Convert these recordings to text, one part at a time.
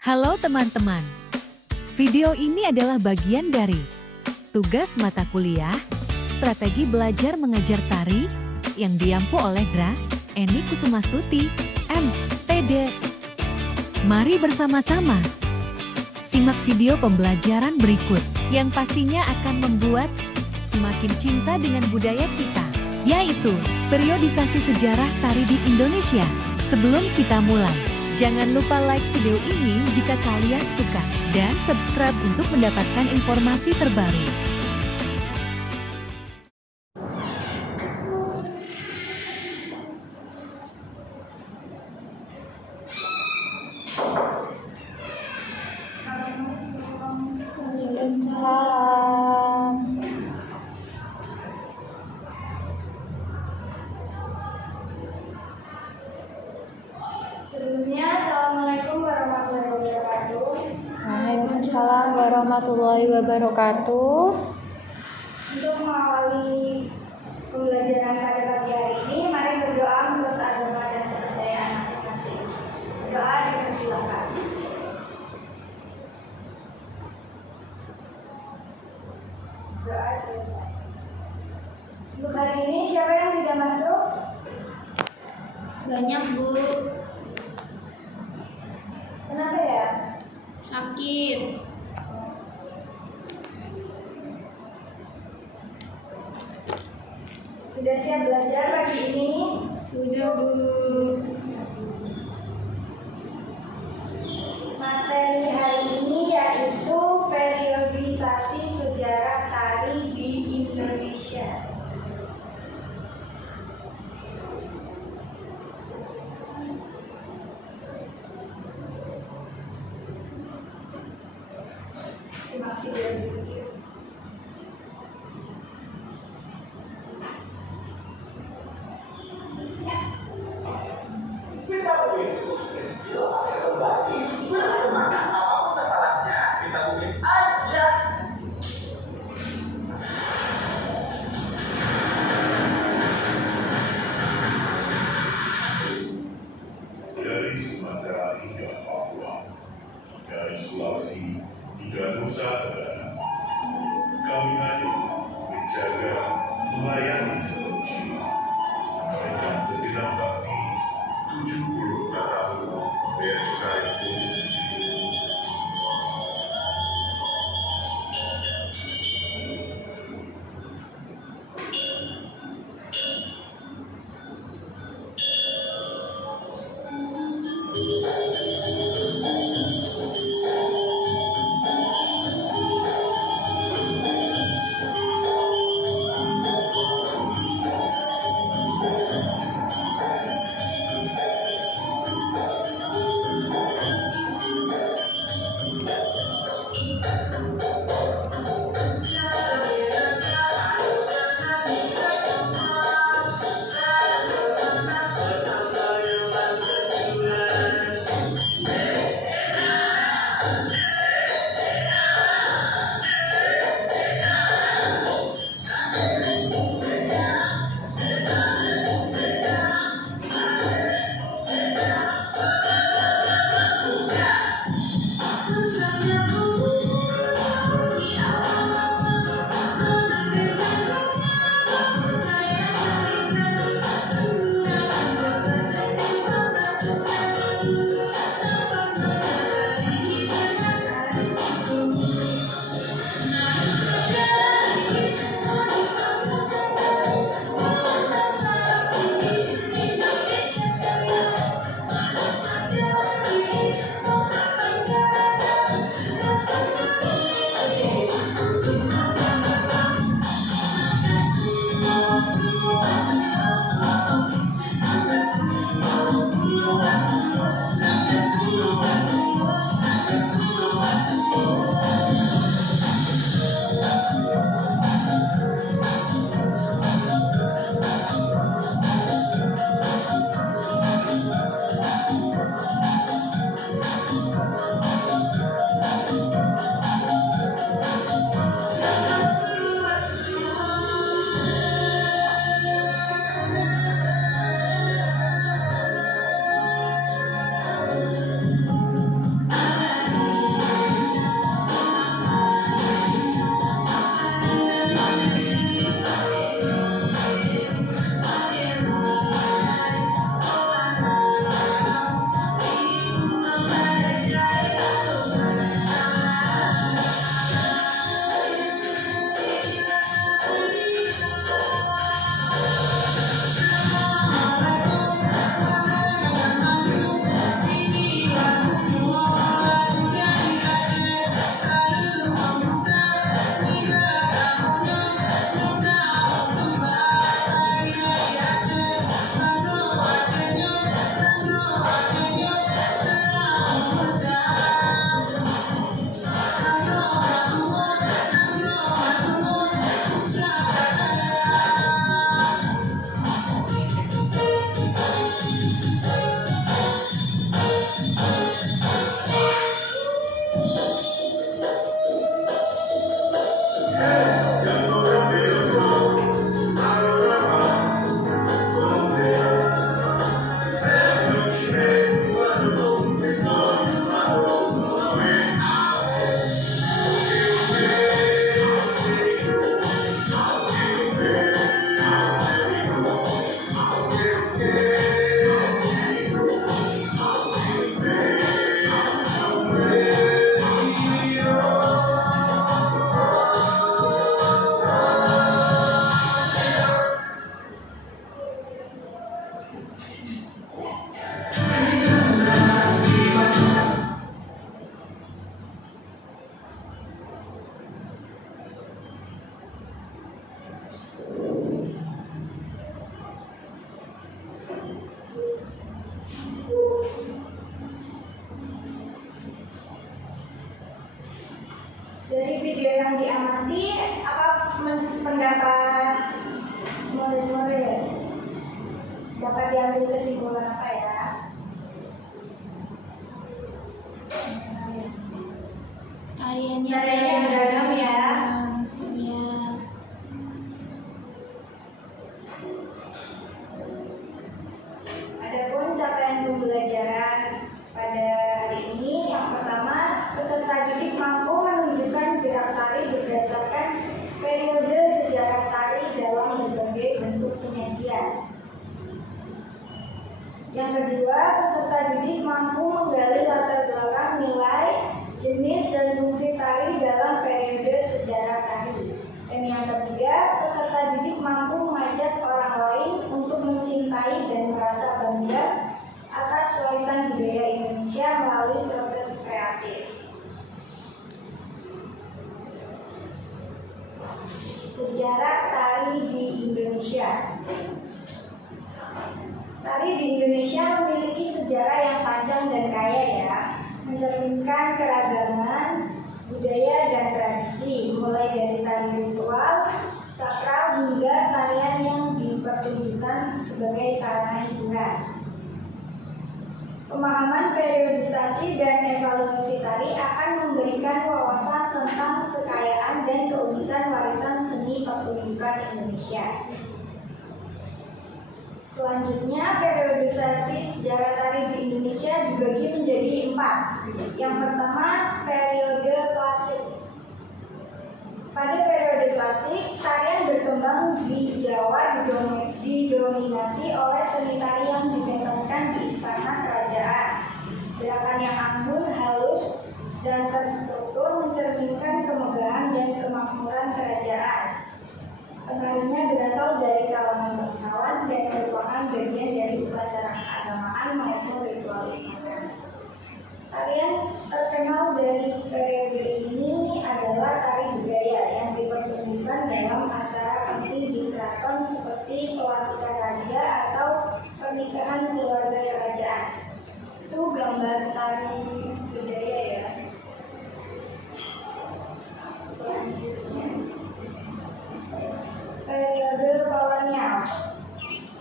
Halo teman-teman, video ini adalah bagian dari tugas mata kuliah Strategi Belajar Mengajar Tari yang diampu oleh Dra. Eni Kusumastuti, M.Pd. Mari bersama-sama simak video pembelajaran berikut yang pastinya akan membuat semakin cinta dengan budaya kita, yaitu periodisasi sejarah tari di Indonesia. Sebelum kita mulai, jangan lupa like video ini jika kalian suka, dan subscribe untuk mendapatkan informasi terbaru. Salam. Sebelumnya, Assalamualaikum warahmatullahi wabarakatuh. Waalaikumsalam warahmatullahi wabarakatuh. Untuk mengawali pembelajaran pada pagi hari ini, mari berdoa menurut agama dan kepercayaan masing-masing. Doa dipersilakan. Doa selesai. Untuk hari ini, siapa yang tidak masuk? Banyak, Bu. Kenapa ya? Sakit. Sudah siap belajar pagi ini? Sudah, Bu. Materi hari ini yaitu periodisasi sejarah tari di Indonesia. Simak video berikut. Dari Sumatera hingga Papua, dari Sulawesi hingga Nusa Tenggara, kami hadir menjaga, melayani seluruh jiwa, memberikan segenap bakti 70 tahun Bea Cukai Republik yang diamati apa pendapat murid-murid? Dapat diambil kesimpulan apa ya? Tariannya beragam ya. Ya. Adapun capaian pembelajaran pada hari ini, yang pertama, peserta didik mampu menunjukkan gerak tari berdasarkan periode sejarah tari dalam berbagai bentuk penyajian. Yang kedua, peserta didik mampu menggali latar belakang nilai, jenis, dan fungsi tari dalam periode sejarah tari. Dan yang ketiga, peserta didik mampu mengajak orang lain untuk mencintai dan merasa bangga atas warisan budaya Indonesia melalui proses kreatif. Sejarah tari di Indonesia. Tari di Indonesia memiliki sejarah yang panjang dan kaya ya, mencerminkan keragaman budaya dan tradisi, mulai dari tari ritual, sakral hingga tarian yang dipertunjukkan sebagai sarana hiburan. Pemahaman periodisasi dan evaluasi tari akan memberikan wawasan tentang kekayaan dan keunikan warisan seni pertunjukan Indonesia. Selanjutnya, periodisasi sejarah tari di Indonesia dibagi menjadi 4. Yang pertama, periode klasik. Pada periode klasik, tarian berkembang di Jawa didominasi oleh seni tari yang dipentaskan di istana kerajaan. Gerakan yang anggun, halus, dan terstruktur mencerminkan kemegahan dan kemakmuran kerajaan. Penarinya berasal dari kalangan bangsawan dan merupakan bagian dari upacara keagamaan maupun ritualisme. Tarian terkenal dari periode ini adalah tari budaya yang dipertunjukkan dalam acara penting di keraton seperti pelantikan raja atau pernikahan keluarga kerajaan. Itu gambar tari budaya ya. Selanjutnya, periode kolonial.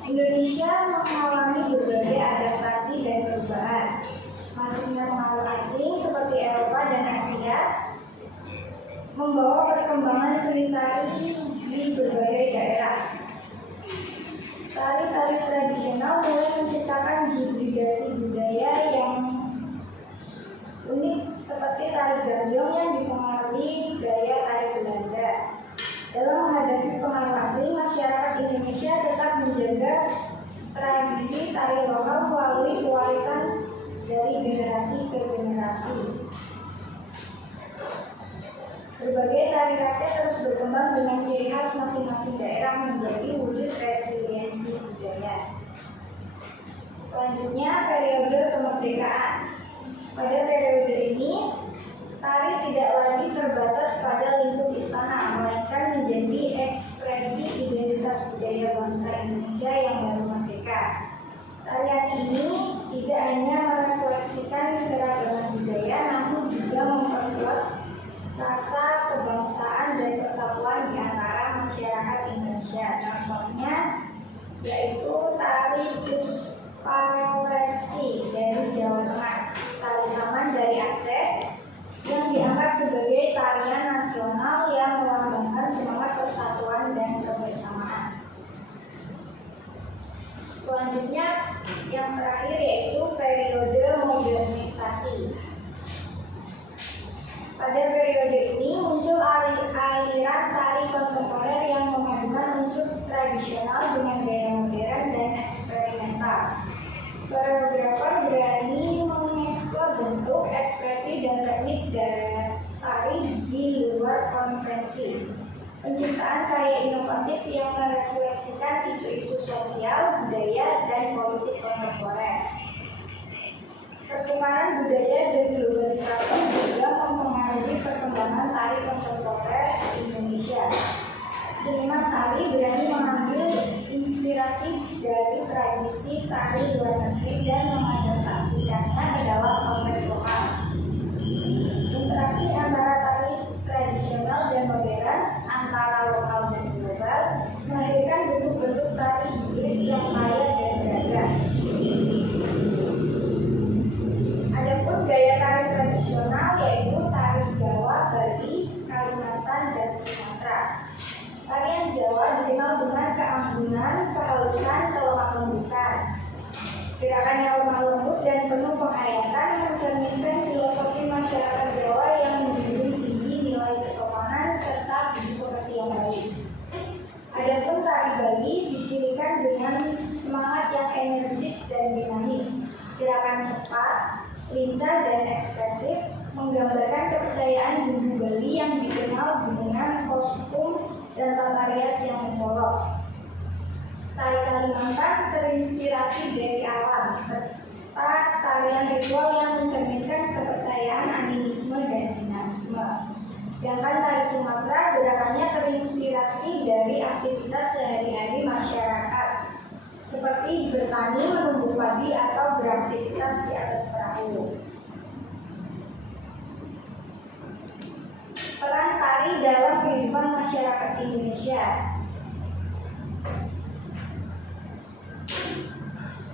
Indonesia mengalami berbagai adaptasi dan perubahan. Masuknya pengaruh asing seperti Eropa dan Asia membawa perkembangan seni tari di berbagai daerah. Tari-tari tradisional mulai menciptakan hibridasi budaya yang unik seperti tari gambyong yang dipengaruhi gaya tari Belanda. Dalam menghadapi pengaruh asing, masyarakat Indonesia tetap menjaga tradisi tari lokal melalui pewarisan dari generasi ke generasi. Berbagai tari rakyat terus berkembang dengan ciri khas masing-masing daerah menjadi wujud resiliensi budaya. Selanjutnya, periode kemerdekaan. Pada periode ini, tari tidak lagi terbatas pada lingkup istana, melainkan menjadi ekspresi identitas budaya bangsa Indonesia yang baru merdeka. Tarian ini tidak hanya merefleksikan keragaman budaya, namun juga memperkuat rasa kebangsaan dan persatuan di antara masyarakat Indonesia. Contohnya yaitu tari Pusparesti dari Jawa Tengah, tari saman dari Aceh, yang diangkat sebagai tarian nasional yang melambangkan semangat persatuan dan kebersamaan. Selanjutnya, yang terakhir yaitu periode modernisasi. Pada periode ini muncul aliran tari kontemporer yang memadukan unsur tradisional dengan gaya modern dan eksperimental. Koreografer berani mengeksplor bentuk, ekspresi, dan teknik tari di luar konvensi. Penciptaan karya inovatif yang merefleksikan isu-isu sosial, budaya, dan politik kontemporer. Pertukaran budaya dan globalisasi juga mempengaruhi perkembangan tari kontemporer di Indonesia. Seniman tari berani mengambil inspirasi dari tradisi tari luar negeri dan mengadaptasikannya ke dalam konteks lokal. Interaksi antara tari tradisional dan Sumatera. Tarian Jawa dikenal dengan keanggunan, kehalusan, kelemah lembutan. Gerakan yang lemah lembut dan penuh penghayatan mencerminkan filosofi masyarakat Jawa yang menjunjung tinggi nilai kesopanan serta budi pekerti yang baik. Adapun tari Bali dicirikan dengan semangat yang energik dan dinamis, gerakan cepat, lincah dan ekspresif, menggambarkan kepercayaan Bubu Bali yang dikenal dengan kostum dan tata rias yang mencolok. Tari Kalimantan terinspirasi dari alam, serta tarian ritual yang mencerminkan kepercayaan animisme dan dinamisme. Sedangkan tari Sumatera gerakannya terinspirasi dari aktivitas sehari-hari masyarakat, seperti bertani, menumbuk padi, atau beraktivitas di atas perahu. Peran tari dalam kehidupan masyarakat Indonesia.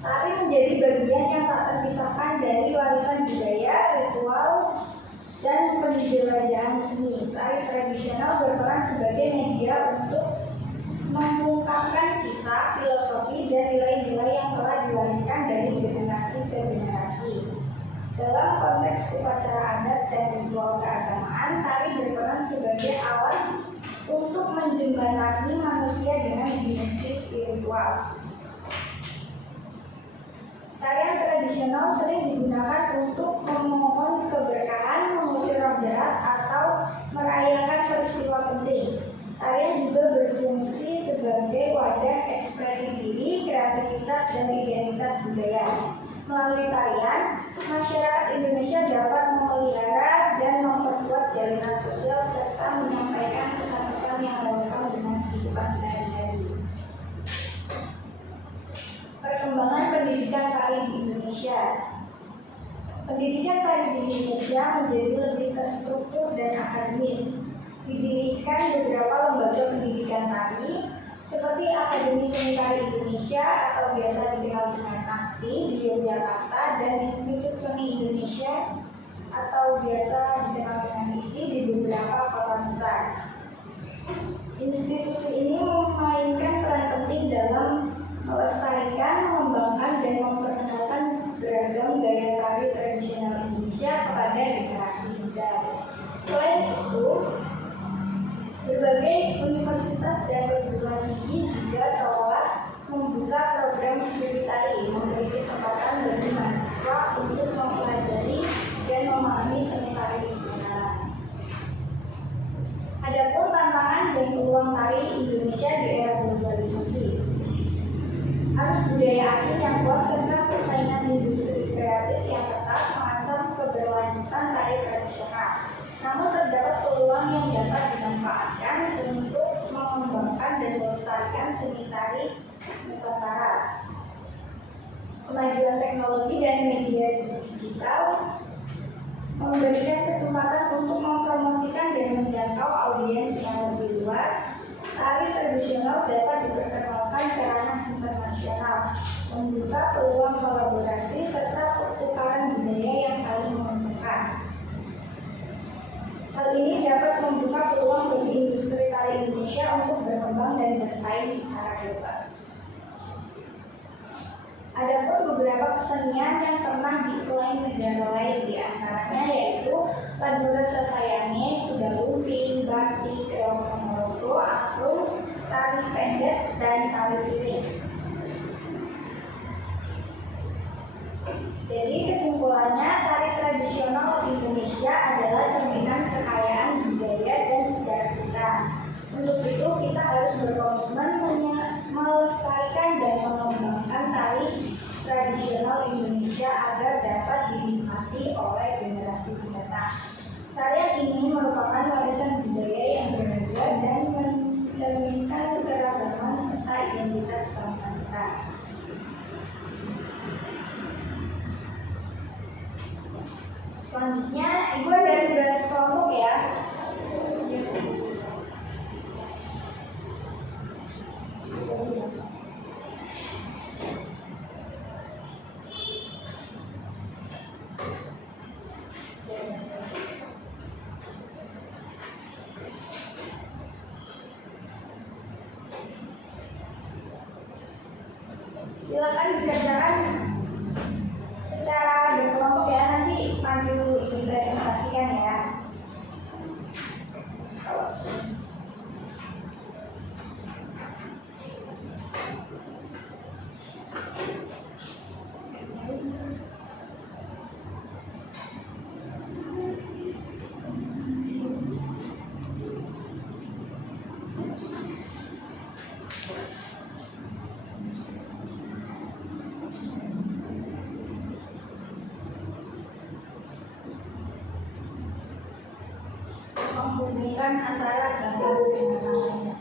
Tari menjadi bagian yang tak terpisahkan dari warisan budaya, ritual, dan penjelajahan seni. Tari tradisional berperan sebagai media untuk mengungkapkan kisah, filosofi, dan nilai-nilai yang telah diwariskan dari generasi ke generasi. Dalam konteks upacara adat dan ritual keagamaan, tari berperan sebagai alat untuk menjembatani manusia dengan dimensi spiritual. Tarian tradisional sering digunakan untuk memohon keberkahan, mengusir roh jahat, atau merayakan peristiwa penting. Tarian juga berfungsi sebagai wadah ekspresi diri, kreativitas, dan identitas budaya. Melalui tarian, masyarakat Indonesia dapat memelihara dan memperkuat jalinan sosial serta menyampaikan pesan-pesan yang relevan dengan kehidupan sehari-hari. Perkembangan pendidikan tari di Indonesia. Pendidikan tari di Indonesia menjadi lebih terstruktur dan akademis. Didirikan beberapa lembaga pendidikan tari seperti Akademi Seni Tari Indonesia atau biasa dikenal dengan ASTI di Yogyakarta dan Institut Seni Indonesia atau biasa dikenal dengan ISI di beberapa kota besar. Institusi ini memainkan peran penting dalam melestarikan, mengembangkan, dan memperkenalkan beragam gaya tari tradisional Indonesia kepada generasi muda. Selain itu, berbagai universitas dan perguruan tinggi juga telah membuka program studi tari, memberi kesempatan bagi mahasiswa untuk mempelajari dan memahami seni tari Nusantara. Adapun tantangan dan peluang tari Indonesia di era globalisasi. Arus budaya asing yang kuat serta persaingan industri kreatif yang ketat mengancam keberlanjutan tari tradisional. Namun terdapat peluang yang dapat dimanfaatkan untuk mengembangkan dan melestarikan seni tari Nusantara. Kemajuan teknologi dan media digital memberikan kesempatan untuk mempromosikan dan menjangkau audiens yang lebih luas. Tari tradisional dapat diperkenalkan ke ranah internasional, membuka peluang kolaborasi serta pertukaran budaya yang saling menguntungkan. Hal ini dapat membuka peluang bagi industri tari Indonesia untuk berkembang dan bersaing secara global. Adapun beberapa kesenian yang pernah diklaim negara lain di antaranya yaitu Lagu Rasa Sayange, Kuda Lumping, Batik, Reog Ponorogo, Angklung, Tari Pendek, dan Tari Piring. Jadi kesimpulannya, tari tradisional Indonesia adalah cerminan kekayaan budaya dan sejarah kita. Untuk itu kita harus berkomitmen melestarikan dan mengembangkan tari tradisional Indonesia agar dapat dinikmati oleh generasi mendatang. Tarian ini merupakan warisan budaya yang berharga dan mencerminkan keragaman serta identitas bangsa kita. Selanjutnya, Ibu ada tugas kelompok ya. Silakan dikerjakan secara berkelompok ya, nanti Panju dipresentasikan ya. Menghubungkan antara gambar dengan namanya.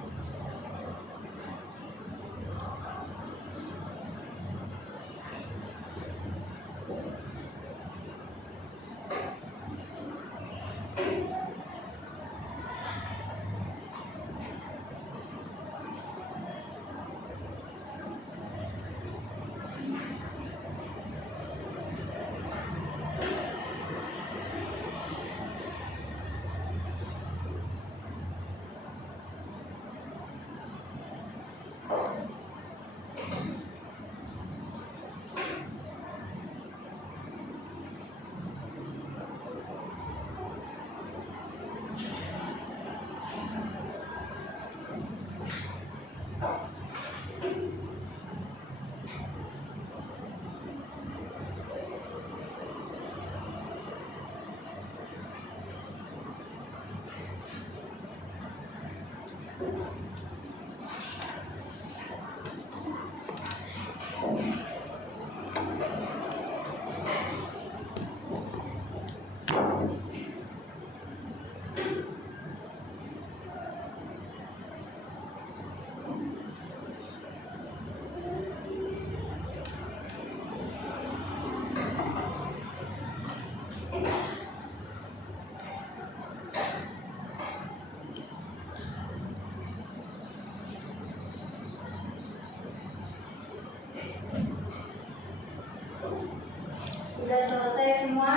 Sudah selesai semua?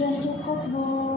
Sudah cukup, Bu.